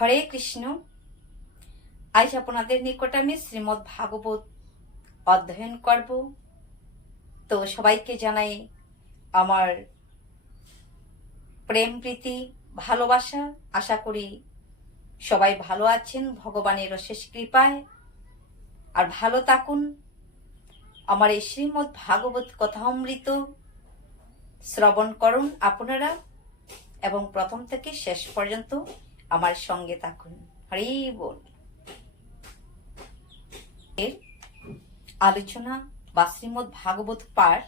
হরে কৃষ্ণ। আজ আপনাদের নিকট আমি শ্রীমদ্ ভাগবত অধ্যয়ন করব। তো সবাইকে জানাই আমার প্রেম প্রীতি ভালোবাসা। আশা করি সবাই ভালো আছেন ভগবানের অশেষ কৃপায়, আর ভালো থাকুন। আমার এই শ্রীমদ্ ভাগবত কথামৃত শ্রবণ করুন আপনারা, এবং প্রথম থেকে শেষ পর্যন্ত আমার সঙ্গে থাকুন। হরি বল। এর আলোচনা বা শ্রীমদ্ ভাগবত পাঠ।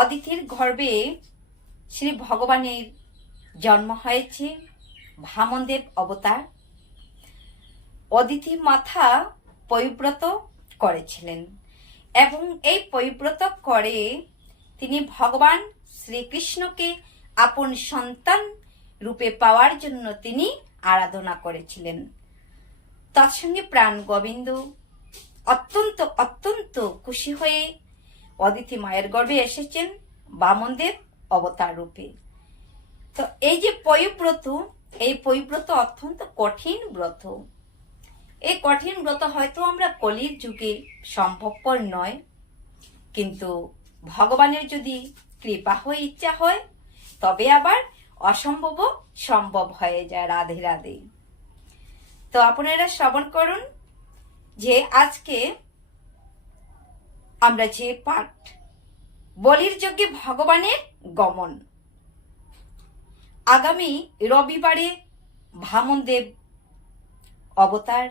অদিতির গর্ভে শ্রী ভগবানের জন্ম হয়েছে, ভামনদেব অবতার। অদিতি মাথা পরিব্রত করেছিলেন, এবং এই পরিব্রত করে তিনি ভগবান শ্রীকৃষ্ণকে আপন সন্তান রূপে পাওয়ার জন্য তিনি আরাধনা করেছিলেন। তার সঙ্গে প্রাণ গোবিন্দ অত্যন্ত অত্যন্ত খুশি হয়ে অদিতি মায়ের গর্ভে এসেছেন বামনদেব অবতার রূপে। তো এই যে পরিব্রত, এই পরিব্রত অত্যন্ত কঠিন ব্রত। এই কঠিন ব্রত হয়তো আমরা কলির যুগে সম্ভবপর নয়, কিন্তু ভগবানের যদি কৃপা হয়ে ইচ্ছা হয় তবে আবার অসম্ভব সম্ভব হয়ে যায়। রাধে রাধে। তো আপনারা শ্রবণ করুন যে আজকে আমরা যে পাঠ, বলির যজ্ঞে ভগবানের গমন। আগামী রবিবারে ভামনদেব অবতার,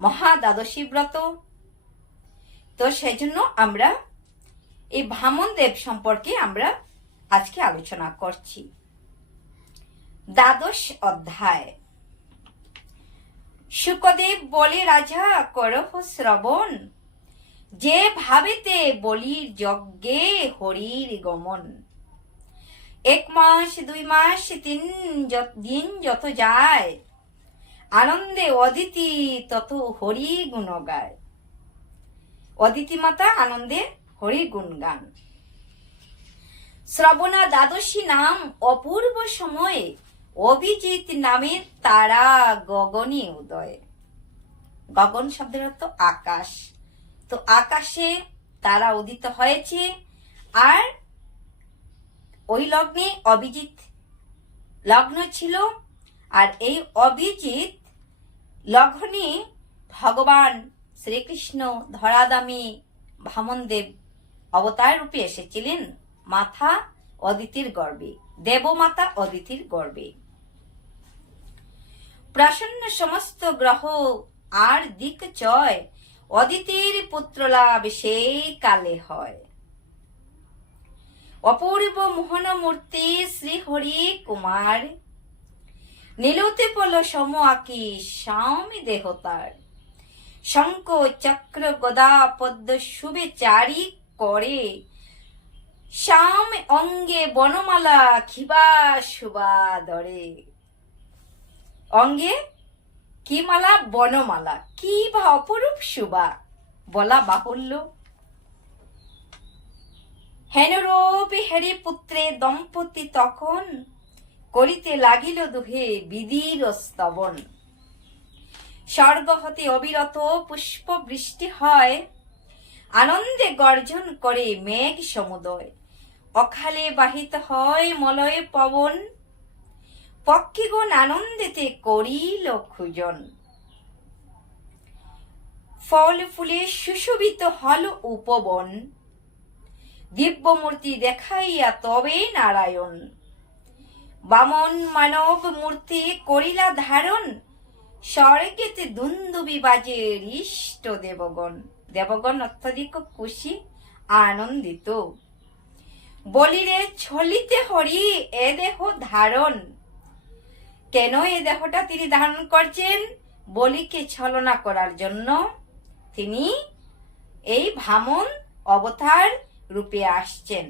মহা দ্বাদশী ব্রত। তো সেই জন্য আমরা এই ভামনদেব সম্পর্কে আমরা আজকে আলোচনা করছি। দ্বাদশ অধ্যায়। শুকদেব বলে, রাজা করহ শ্রবণ, যে ভাবেতে বলির যজ্ঞে হরির গমন। 1 মাস 2 মাস 3 দিন যত যায়, আনন্দে অদিতি তত হরি গুণ গায়। অদিতি মাতা আনন্দে হরি গুণ গান। শ্রবণা দ্বাদশী নাম অপূর্ব সময়ে, অভিজিৎ নামের তারা গগনে উদয়। গগন শব্দের অর্থ আকাশ। তো আকাশে তারা উদিত হয়েছে, আর ওই লগ্নে অভিজিৎ লগ্ন ছিল। আর এই অভিজিৎ লগ্নে ভগবান শ্রীকৃষ্ণ ধরাধামে ভামনদেব অবতার রূপে এসেছিলেন মাথা অদিতির গর্ভে, দেবমাতা অদিতির গর্ভে। প্রসন্ন সমস্ত গ্রহ আর দিক চয়, অদিতির পুত্র লাভ সেই কালে হয়। অপূর্ব মোহন মূর্তি শ্রী হরি কুমার, নীলতে পল সম আকি স্বামী দেহতার। শঙ্খ চক্র গদা পদ্ম শুভে চারি করে, শ্যাম অঙ্গে বনমালা খিবা শুভা ধরে। অঙ্গে কি মালা? বনমালা। কি বা অপরূপ শুভা, বলা বাহুল্য। হেনরূপে হেরি পুত্রে দম্পতি তখন, করিতে লাগিল দুহে বিধির স্তবন। স্বর্গ হতে অবিরত পুষ্প বৃষ্টি হয়, আনন্দে গর্জন করে মেঘ সমুদয়। অকালে বাহিত হয় মলয় পবন, পক্ষীগণ আনন্দেতে করিল খুজন। ফল ফুলে সুশোভিত হল উপবন, দিব্যমূর্তি দেখাইয়া তবে নারায়ণ। বামন মানব মূর্তি করিলা ধারণ, স্বর্গেতে দুন্দুবি বাজে ইষ্ট দেবগণ। দেবগণ অত্যধিক খুশি আনন্দিত। বলিরে ছলিতে হরি এ দেহ ধারণ। কেন এ দেহটা তিনি ধারণ করছেন? বলিকে ছলনা করার জন্য তিনি এই ভামন অবতার রূপে আসছেন।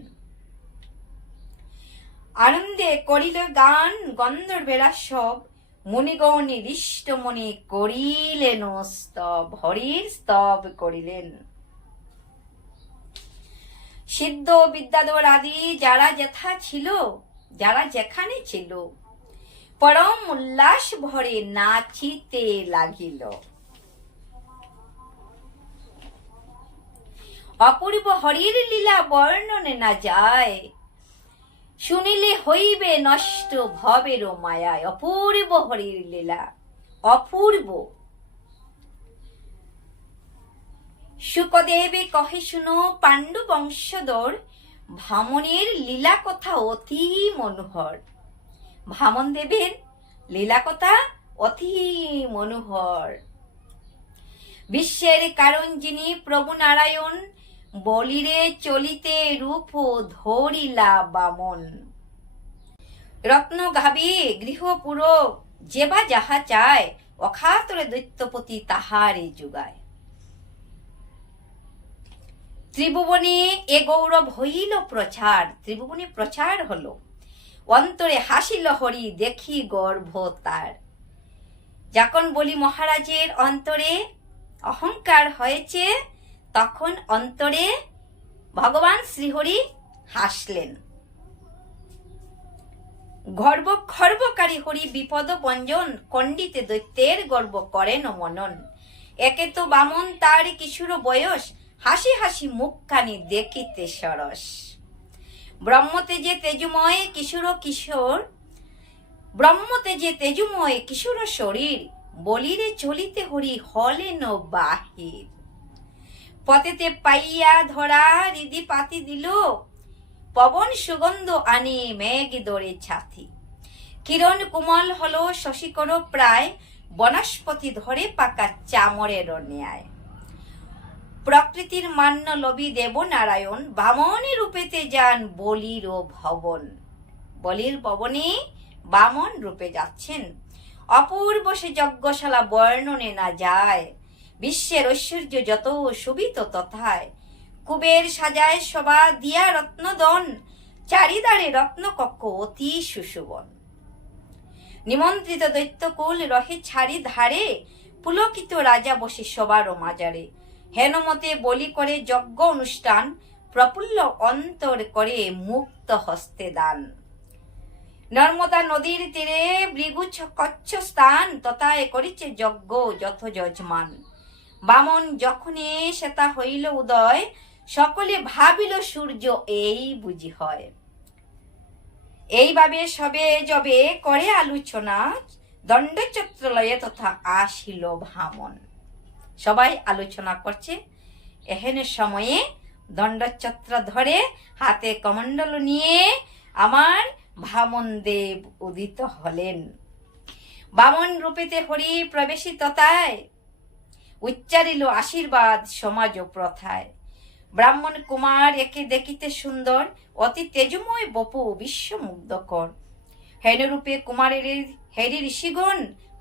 আনন্দে করিল গান গন্ধর্বেরা সব, মুনিগণ হৃষ্টমণি করিলেন স্তব। হরির স্তব করিলেন। সিদ্ধ বিদ্যাধর আদি যারা যেথা ছিল, যারা যেখানে ছিল, পরম উল্লাস ভরে নাচিতে লাগিল। অপূর্ব হরির লীলা বর্ণনে না যায়, শুনিলে হইবে নষ্ট ভবের মায়ায়। অপূর্ব হরির লীলা, অপূর্ব। শুকদেবে কহে শুনো, পাণ্ডু বংশধর ভামনের লীলা কথা অতি মনোহর। ভামন দেবের লীলা কথা অতি মনোহর। বিশ্বের কারণ যিনি প্রভু নারায়ণ, বলিরে চলিতে রূপ ধরিলা বামন। রত্ন গাভী গৃহপুর যেবা যাহা চায়, অখাতরে দৈত্যপতি তাহারে যোগায়। ত্রিভুবনে এ গৌরব হইল প্রচার, ত্রিভুবনে প্রচার হলো। অন্তরে হাসিল হরি দেখি গর্ভ তার। যখন বলি মহারাজের অন্তরে অহংকার হয়েছে, তখন অন্তরে ভগবান শ্রীহরি হাসলেন। খর্বকারী হরি বিপদ বঞ্জন, খণ্ডিতে দৈত্যের গর্ব করেন মনন। একে তো বামন তার কিশোর বয়স, হাসি হাসি মুখখানি দেখিতে সরস। ব্রহ্মতেজে তেজুময় কিশোর, ব্রহ্মতেজে তেজুময় কিশোর শরীর, বলিরে চলিতে হরি হলেন বাহির। পথেতে পাইয়া ধরা হৃদি পাতি দিল, পবন সুগন্ধ আনি মেঘ দরে ছাতি। কিরণ কোমল হলো শশীকর প্রায়, বনস্পতি ধরে পাকা চামড়ের ন্যায়। প্রকৃতির মান্য লবি দেব নারায়ণ, বামনী রূপেতে যান বলির ভবন। বলির ভবনে বামন রূপে যাচ্ছেন। অপূর্ব সে যজ্ঞশালা বর্ণনে না যায়, বিশ্বের ঐশ্বর্য যত শোভিত তথায়। কুবের সাজায় সভা দিয়া রত্নদন, চারিদারে রত্নকক্ষ অতি সুশোভন। নিমন্ত্রিত দৈত্যকুল রহে ছাড়ি ধারে, পুলকিত রাজা বসে সবার মাজারে। হেনমতে বলি করে যজ্ঞ অনুষ্ঠান, প্রফুল্ল অন্তর করে মুক্ত হস্তে দান। নর্মদা নদীর তীরে ভৃগু কচ্ছ স্থান, তথায় করিছে যজ্ঞ যত যজমান। বামন যখনই সেতা হইল উদয়, সকলে ভাবিল সূর্য এই বুঝি হয়। এইভাবে সবে যবে করে আলোচনা, দণ্ডচত্রালয়ে তথা আসিল ভামন। সবাই আলোচনা করছে, এহেন সময়ে দণ্ডচত্র ধরে হাতে কমণ্ডল নিয়ে আমার ভামন দেব উদিত হলেন। বামন রূপেতে হরি প্রবেশিত তাই, উচ্চারিল আশীর্বাদ সমাজ প্রথায়। ব্রাহ্মণ কুমার একে দেখিতে সুন্দর, অতি তেজময় বপু বিশ্বমুগ্ধকর। হেনরূপে কুমারের হেরি ঋষিগণ,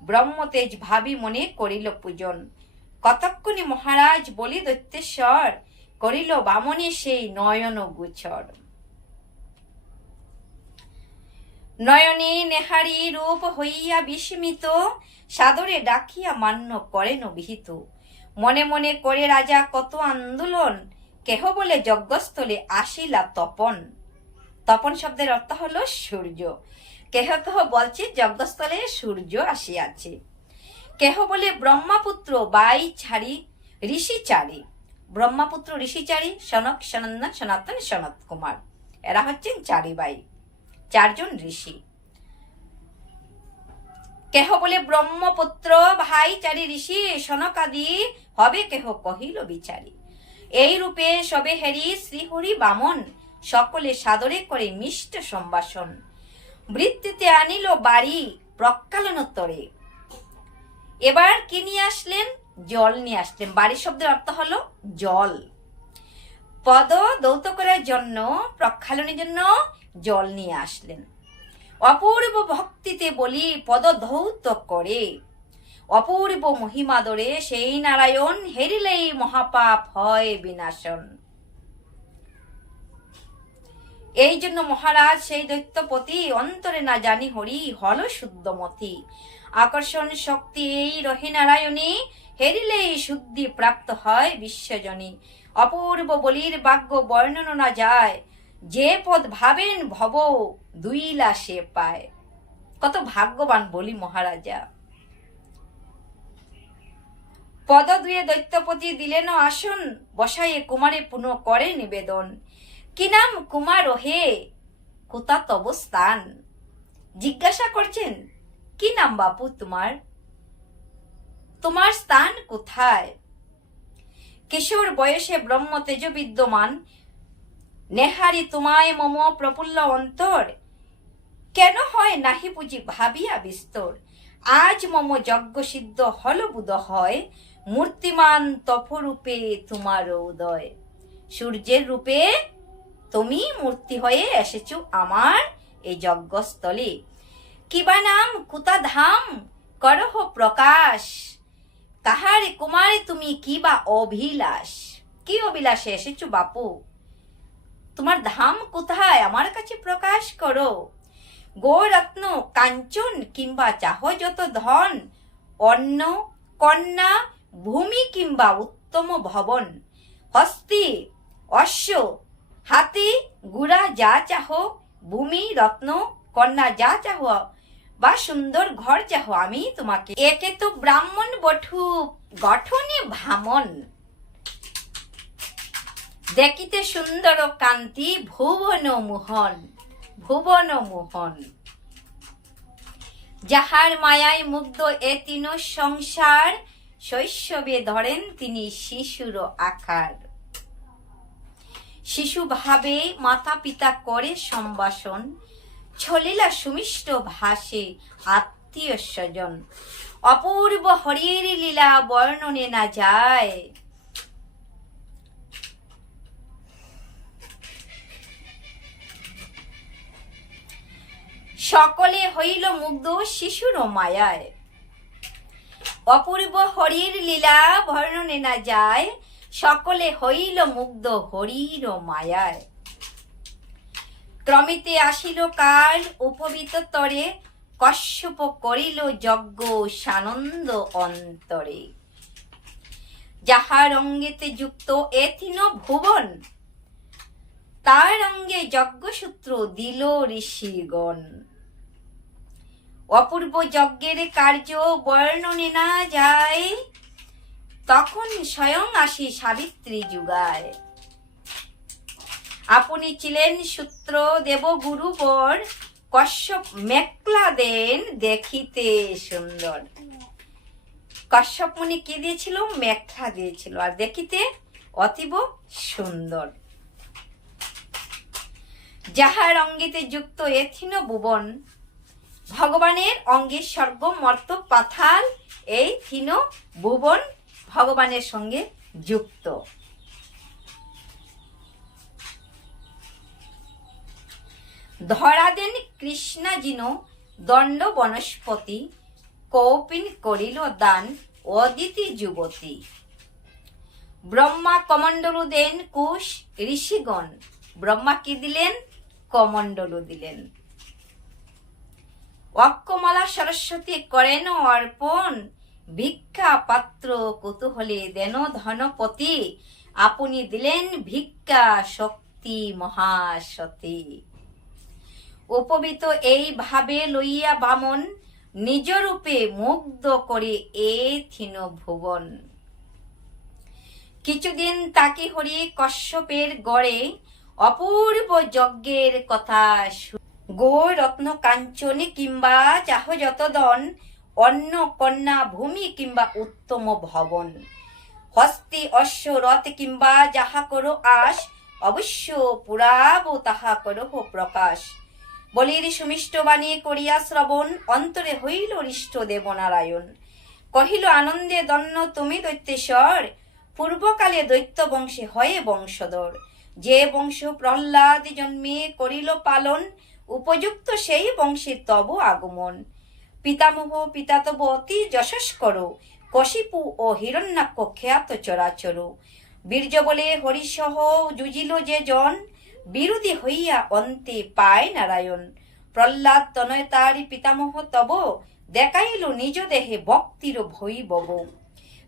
ব্রহ্মতেজ ভাবি মনে করিল পূজন। কতক্ষণে মহারাজ বলি দৈত্যেশ্বর, করিল বামনে সেই নয়ন গোচর। নয়নে নেহারি রূপ হইয়া বিস্মিত, সাদরে ডাকিয়া মান্য করেন বিহিত। মনে মনে করে রাজা কত আন্দোলন, কেহ বলে যজ্ঞস্থলে আসিলা তপন। তপন শব্দের অর্থ হলো সূর্য। কেহ কেহ বলছে যজ্ঞস্থলে সূর্য আসিয়াছে। কেহ বলে ব্রহ্মাপুত্র বাই ছাড়ি ঋষি চারি। ব্রহ্মাপুত্র ঋষি চারি সনক, সনন্দন, সনাতন, সনত কুমার, এরা হচ্ছেন চারি ভাই, চারজন ঋষি। কেহ বলে ব্রহ্মপুত্র ভাই চারি ঋষি, সনকাদি হবে কেহ কহিল বিচারি। এই রূপে সবে হেরি শ্রীহরি বামন, সকলে সাদরে করে মিষ্ট সম্ভাষণ। বৃত্তিতে আনিল বাড়ি প্রক্ষালনোত্তরে। এবার কি নিয়ে আসলেন? জল নিয়ে আসলেন। বাড়ি শব্দের অর্থ হলো জল। পদ দৌত করার জন্য, প্রক্ষালনের জন্য জল নিয়ে আসলেন। অপূর্ব ভক্তিতে বলি পদ ধৌত করে, অপূর্ব মহিমাদরে সেই নারায়ণ, হেরিলেই মহাপাপ হয় বিনাশন। এই জন্য মহারাজ সেই দৈত্যপতি, অন্তরে না জানি হরি হল শুদ্ধমতি। আকর্ষণ শক্তি এই রহে নারায়ণী, হেরিলেই শুদ্ধি প্রাপ্ত হয় বিশ্বজনী। অপূর্ব বলির বাক্য বর্ণন না যায়, যে পদ ভাবেন ভব দুইলা সে পায়। কত ভাগ্যবান বলি মহারাজা। পদ দুয়ে দৈত্যপতি দিলেন আসন, বসাইয়ে কুমারে পুনঃ করে নিবেদন। কি নাম কুমার হে, কোথা তব স্থান? জিজ্ঞাসা করছেন, কি নাম বাপু তোমার, তোমার স্থান কোথায়? কিশোর বয়সে ব্রহ্ম তেজ বিদ্যমান, নেহারি তোমায় মম প্রফুল্ল অন্তর। কেন হয় নাহি বুঝি ভাবিয়া বিস্তর, আজ মম যজ্ঞ সিদ্ধ হল বুধ হয়, মূর্তিমান তপরূপে তোমার উদয়। সূর্যের রূপে তুমি মূর্তি হয়ে এসেছো আমার এই যজ্ঞস্থলে। কিবা নাম কুতা ধাম করহ প্রকাশ, কাহার কুমারে তুমি কিবা অভিলাষ? কি অভিলাষে এসেছো বাপু, তোমার ধাম কোথায় আমার কাছে প্রকাশ করো। গোরত্ন কাঞ্চন কিংবা চাহ যত ধন, অন্ন কন্যা ভূমি কিংবা উত্তম ভবন, হস্তি অশ্ব হাতি গুড়া যা চাহ, ভূমি রত্ন কন্যা যা চাহ, বা সুন্দর ঘর চাহ আমি তোমাকে। একে তো ব্রাহ্মণ বঠু গঠনে ভামন, দেখিতে সুন্দর কান্তি ভুবন মোহন, ভুবন মোহন। যাহার মায়ায় মুগ্ধ এ তিন সংসার, শৈশবে ধরেন তিনি শিশুর আকার। শিশু ভাবে মাতা পিতা করে সম্ভাষণ, ছলিলা সুমিষ্ট ভাষে আত্মীয় স্বজন। অপূর্ব হরির লীলা বর্ণনে না যায়, সকলে হইল মুগ্ধ শিশুর মায়ায়। অপূর্ব হরির লীলা বর্ণনে না যায়, সকলে হইল মুগ্ধ হরির মায়ায়। ক্রমিতে আসিল কাল উপবিত তরে, কশ্যপ করিল যজ্ঞ সানন্দ অন্তরে। যাহার অঙ্গেতে যুক্ত এ তিন ভুবন, তার অঙ্গে যজ্ঞসূত্র দিল ঋষিগণ। অপূর্ব যজ্ঞের কার্য বর্ণনে না যায়, তখন স্বয়ং আসি সাবিত্রী যুগায়। আপনি ছিলেন সূত্র দেব গুরুবর, কশ্যপ মেখলা দেন দেখিতে সুন্দর। কশ্যপ মুনি কি দিয়েছিল? মেখলা দিয়েছিল, আর দেখিতে অতীব সুন্দর। যাহার অঙ্গেতে যুক্ত এ তিন ভুবন, ভগবানের অঙ্গে স্বর্গ মর্ত পাতাল এই তিন ভুবন ভগবানের সঙ্গে যুক্ত। ধরা দেন কৃষ্ণা জিন দণ্ড বনস্পতি, কৌপিন করিল দান অদিতি যুবতী। ব্রহ্মা কমণ্ডলু দেন কুশ ঋষিগণ, ব্রহ্মা কি দিলেন? কমণ্ডলু দিলেন। অক্ষমালা সরস্বতী করেন অর্পণ, ভিক্ষা পাত্র কৌতূহলে দেন ধনপতি। আপনি দিলেন ভিক্ষা শক্তি মহাসতী। উপবিত এই ভাবে লইয়া বামন, নিজ রূপে মুগ্ধ করে এ তিন ভুবন। কিছুদিন তাকে হরি কশ্যপের গড়ে, অপূর্ব যজ্ঞের কথা। গো রত্ন কাঞ্চনে কিংবা চাহ যত ধন, অন্ন কন্যা ভূমি কিংবা উত্তম ভবন। হস্তি অশ্ব রথ কিংবা যাহা করো আশ, অবশ্য পুরাব তাহা করহ প্রকাশ। বলির সুমিষ্ট বাণী করিয়া শ্রবণ, অন্তরে হইল হৃষ্ট দেবনারায়ণ। কহিল আনন্দে দন্য তুমি দৈত্যেশ্বর, পূর্বকালে দৈত্য বংশে হয়ে বংশধর। যে বংশ প্রহ্লাদ জন্মে করিল পালন, উপযুক্ত সেই বংশে তব আগমন। পিতামহ পিতা তব অতি যশস্কর, কশিপু ও হিরণ্যাক্ষ খ্যাত চরাচর। বীর্য বলে হরিসহ যুজিল যে জন, বিরোধী হইয়া অন্তে পায় নারায়ণ। প্রহ্লাদ তনয় তারি পিতামহ তব, দেখাইল নিজ দেহে ভক্তির ভৈবব।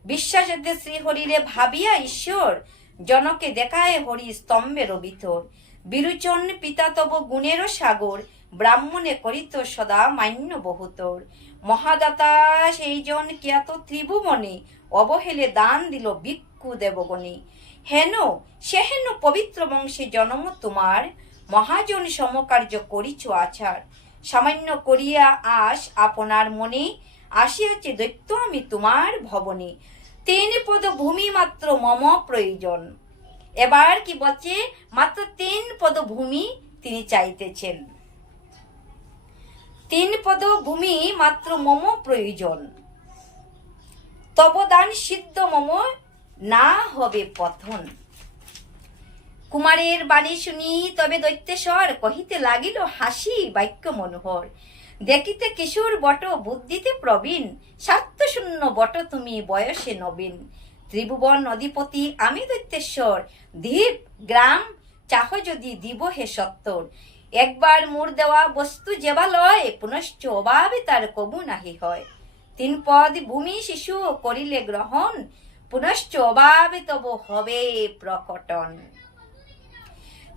বিশ্বাসে শ্রীহরিরে ভাবিয়া ঈশ্বর, জনকে দেখায় হরি স্তম্ভের ভিতর। বিরুচন পিতা তব গুণের সাগর, ব্রাহ্মণে করিত সদা মান্য বহুতর। মহাদাতা সেই জন কিয়াত ত্রিভুবনে, অবহেলে দান দিল ভিক্ষু দেবগণে। হেন সেহেন পবিত্র বংশে জন্ম তোমার, মহাজন সমকার্য করিছ আচার। সামান্য করিয়া আস আপনার মনে, আসিয়াছে দৈত্য আমি তোমার ভবনে। 3 পদ ভূমি মাত্র মম প্রয়োজন। এবার কি বলছে? মাত্র 3 পদ ভূমি তিনি চাইতেছেন। 3 পদ ভূমি মাত্র মম প্রয়োজন। তব দান সিদ্ধ মম না হবে পথন। কুমারের বাণী শুনি তবে দৈত্যেশ্বর, কহিতে লাগিল হাসি বাক্য মনোহর। দেখিতে কিশোর বট, বুদ্ধিতে প্রবীণ, স্বার্থশূন্য বট তুমি বয়সে নবীন। ত্রিভুবন অধিপতি আমি দৈত্যেশ্বর, দ্বীপ গ্রাম চাহ যদি দিব হে সত্তর। একবার মোর দেওয়া বস্তু যেবা লয়, পুনশ্চ অভাবে তার কবু নাহি হয়। 3 পদ ভূমি শিশু করিলে গ্রহণ, পুনশ্চ অভাবে তব হবে প্রকটন।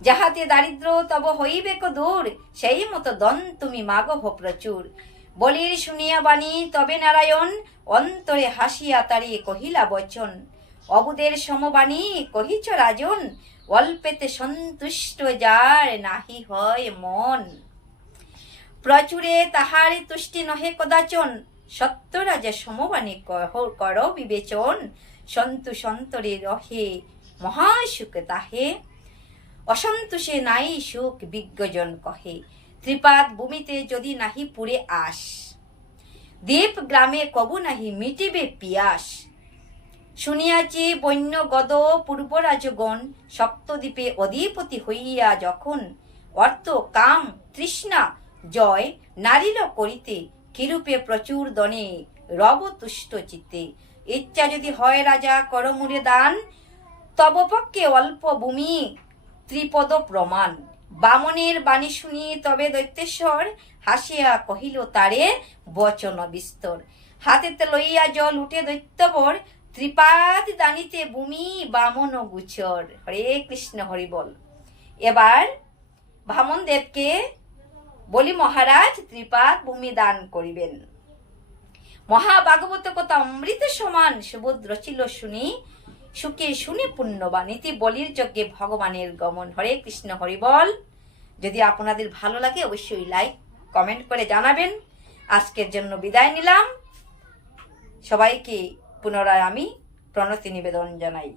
যাহাতে দারিদ্র তব হইবে দূর, সেই মতো দন তুমি মাগহ প্রচুর। বলির শুনিয়া বাণী তবে নারায়ণ, অন্তরে হাসিয়া তারি কহিলা বচন। অবুদের সমবাণী কহিছ রাজন, অল্পেতে সন্তুষ্ট যার নাহি হয় মন। প্রচুরে তাহার তুষ্টি নহে কদাচন, সত্য রাজা সমবাণী কর বিবেচন। সন্তু সন্তরে রহে মহাসুখ তাহে, অসন্তোষে নাই সুখ বিজ্ঞজন কহে। ত্রিপাদ ভূমিতে যদি নাহি পুরে আস, দ্বীপ গ্রামে কবু নাহি মিটিবে পিয়াস। শুনিয়াছি বন্য গদ পূর্বরাজগণ, সপ্তদ্বীপে অধিপতি হইয়া যখন। অর্থ কাম তৃষ্ণা জয় নারিল করিতে, কিরূপে প্রচুর দনে রব তুষ্ট চিত্তে। ইচ্ছা যদি হয় রাজা কর মুরে দান, তব পক্ষে অল্প ভূমি 3 পদ প্রমাণ। বামনের বাণী শুনি তবে দৈত্যেশ্বর, হাসিয়া কহিল তারে বচন বিস্তর। হাতেতে লইয়া জল উঠে দৈত্যবর, ত্রিপাদ দানিতে ভূমি বামন গুচর। হরে কৃষ্ণ হরি বল। এবার বামন দেবকে বলি মহারাজ 3 ভূমি দান করিবেন। মহাভাগবত কথা অমৃত সমান, সুবোধ রচিল শুনি, সুখে শুনে পুণ্যবান। ইতি বলির যজ্ঞে ভগবানের গমন। হরে কৃষ্ণ হরি বল। যদি আপনাদের ভালো লাগে অবশ্যই লাইক কমেন্ট করে জানাবেন। আজকের জন্য বিদায় নিলাম। সবাইকে পুনরায় আমি প্রণতি নিবেদন জানাই।